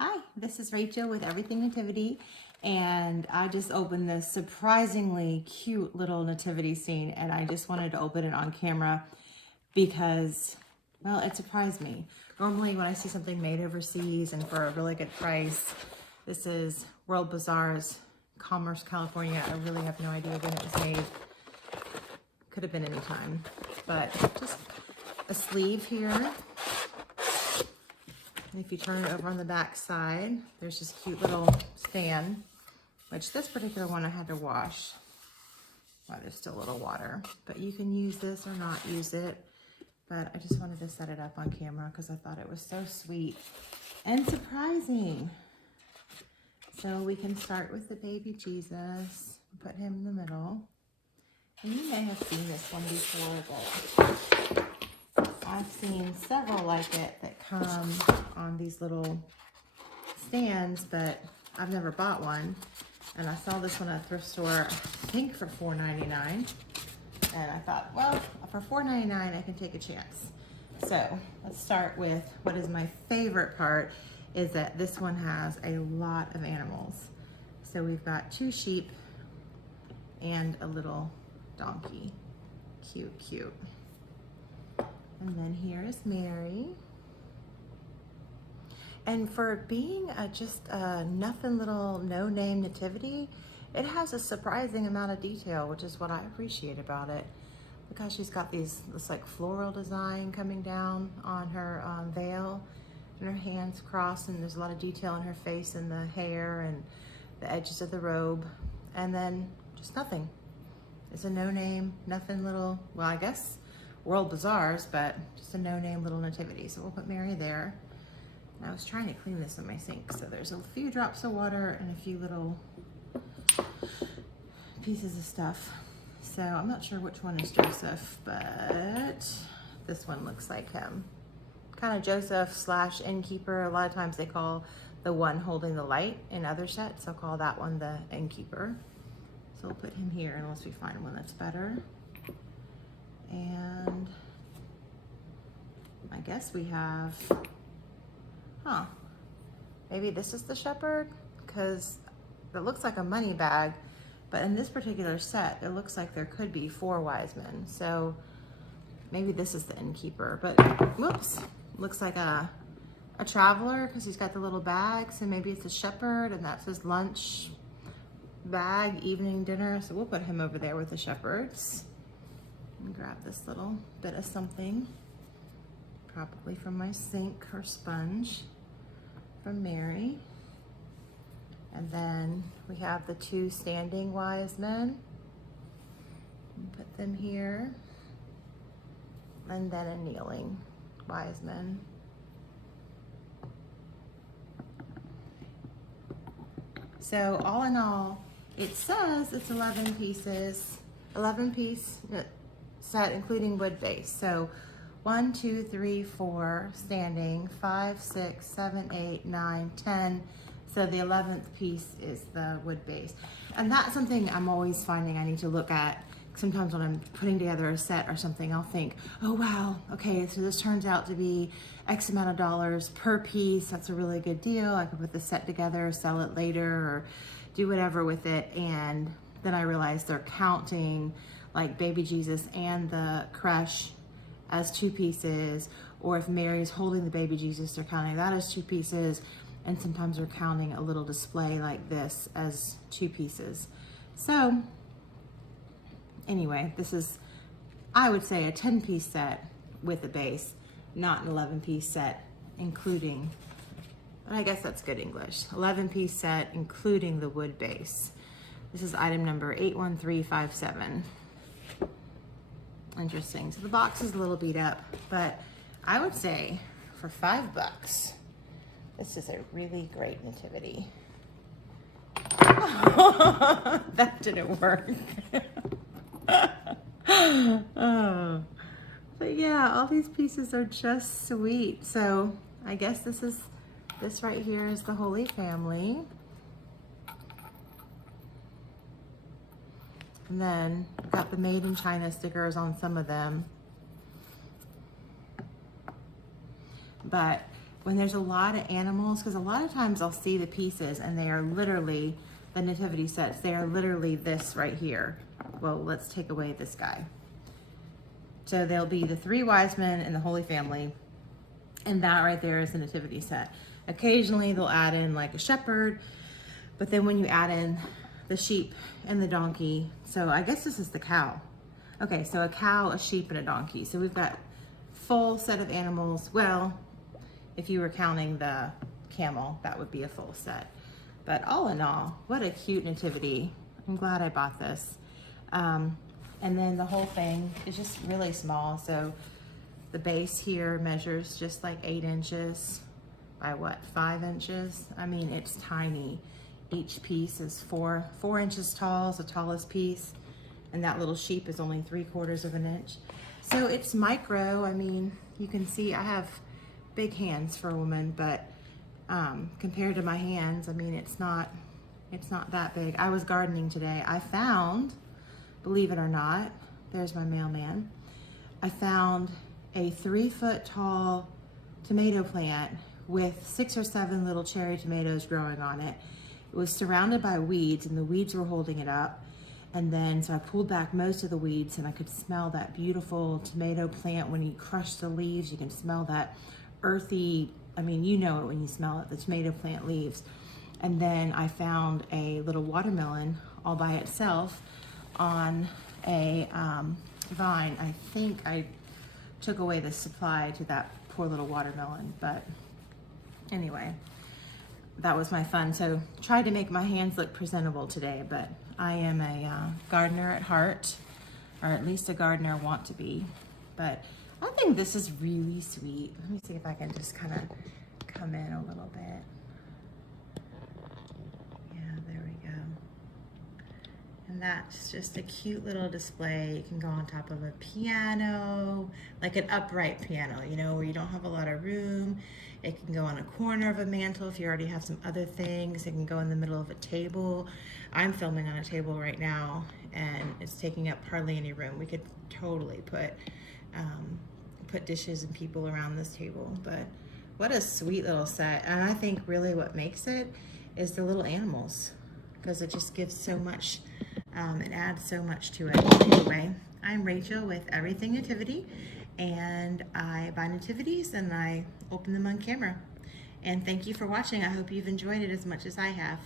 Hi, this is Rachel with Everything Nativity, and I just opened this surprisingly cute little nativity scene, and I just wanted to open it on camera because, well, it surprised me. Normally when I see something made overseas and for a really good price, this is World Bazaars, Commerce, California. I really have no idea when it was made. Could have been any time, but just a sleeve here. And if you turn it over on the back side, there's this cute little stand, which this particular one I had to wash. Well, there's still a little water, but you can use this or not use it. But I just wanted to set it up on camera because I thought it was so sweet and surprising. So we can start with the baby Jesus, put him in the middle. And you may have seen this one before, but I've seen several like it that come on these little stands, but I've never bought one. And I saw this one at a thrift store, I think for $4.99. And I thought, well, for $4.99, I can take a chance. So let's start with what is my favorite part, is that this one has a lot of animals. So we've got 2 sheep and a little donkey. Cute, cute. And then here is Mary. And for being just a nothing little no-name nativity, it has a surprising amount of detail, which is what I appreciate about it. Look how she's got this like floral design coming down on her veil, and her hands crossed, and there's a lot of detail in her face and the hair and the edges of the robe. And then just nothing. It's a no-name, nothing little, well, I guess World Bazaars, but just a no-name little nativity. So we'll put Mary there. And I was trying to clean this in my sink, so there's a few drops of water and a few little pieces of stuff. So I'm not sure which one is Joseph, but this one looks like him. Kind of Joseph / innkeeper. A lot of times they call the one holding the light in other sets. I'll call that one the innkeeper. So we'll put him here unless we find one that's better. And I guess we have, maybe this is the shepherd, because it looks like a money bag, but in this particular set, it looks like there could be 4 wise men. So maybe this is the innkeeper, but whoops, looks like a traveler because he's got the little bag. So maybe it's a shepherd and that's his lunch bag, evening dinner. So we'll put him over there with the shepherds. And grab this little bit of something, probably from my sink or sponge, from Mary. And then we have the 2 standing wise men. Put them here. And then a kneeling wise man. So all in all, it says it's 11 pieces, 11-piece set, including wood base. So 1, 2, 3, 4 standing, 5, 6, 7, 8, 9, 10. So the 11th piece is the wood base. And that's something I'm always finding I need to look at. Sometimes when I'm putting together a set or something, I'll think, oh wow, okay, so this turns out to be X amount of dollars per piece. That's a really good deal. I could put the set together, sell it later, or do whatever with it. And then I realize they're counting like baby Jesus and the creche as 2 pieces, or if Mary's holding the baby Jesus, they're counting that as 2 pieces, and sometimes they're counting a little display like this as 2 pieces. So anyway, this is, I would say, a 10-piece set with a base, not an 11-piece set, including, but I guess that's good English, 11-piece set, including the wood base. This is item number 81357. Interesting. So the box is a little beat up, but I would say for $5, this is a really great nativity. That didn't work. Oh. But yeah, all these pieces are just sweet. So I guess this right here is the Holy Family. And then I've got the Made in China stickers on some of them. But when there's a lot of animals, because a lot of times I'll see the pieces and they are literally, the nativity sets, they are literally this right here. Well, let's take away this guy. So there'll be the 3 wise men and the Holy Family, and that right there is the nativity set. Occasionally they'll add in like a shepherd, but then when you add in the sheep and the donkey, so I guess this is the cow. Okay, so a cow, a sheep, and a donkey. So we've got full set of animals. Well, if you were counting the camel, that would be a full set. But all in all, what a cute nativity. I'm glad I bought this. And then the whole thing is just really small. So the base here measures just like 8 inches by what, 5 inches? I mean, it's tiny. Each piece is 4 inches tall, is the tallest piece. And that little sheep is only 3/4 of an inch. So it's micro. I mean, you can see I have big hands for a woman, but compared to my hands, I mean, it's not that big. I was gardening today. I found, believe it or not, there's my mailman. I found a 3-foot tall tomato plant with 6 or 7 little cherry tomatoes growing on it. It was surrounded by weeds, and the weeds were holding it up. And then, so I pulled back most of the weeds, and I could smell that beautiful tomato plant. When you crush the leaves, you can smell that earthy, I mean, you know it when you smell it, the tomato plant leaves. And then I found a little watermelon all by itself on a vine. I think I took away the supply to that poor little watermelon, but anyway, that was my fun. So tried to make my hands look presentable today, but I am a gardener at heart, or at least a gardener want to be. But I think this is really sweet. Let me see if I can just kind of come in a little bit. Yeah, there we go. And that's just a cute little display. It can go on top of a piano, like an upright piano, you know, where you don't have a lot of room. It can go on a corner of a mantle if you already have some other things. It can go in the middle of a table. I'm filming on a table right now, and it's taking up hardly any room. We could totally put dishes and people around this table, but what a sweet little set. And I think really what makes it is the little animals, because it just gives so much, it adds so much to it. Anyway, I'm Rachel with Everything Nativity, and I buy nativities and I open them on camera. And thank you for watching. I hope you've enjoyed it as much as I have.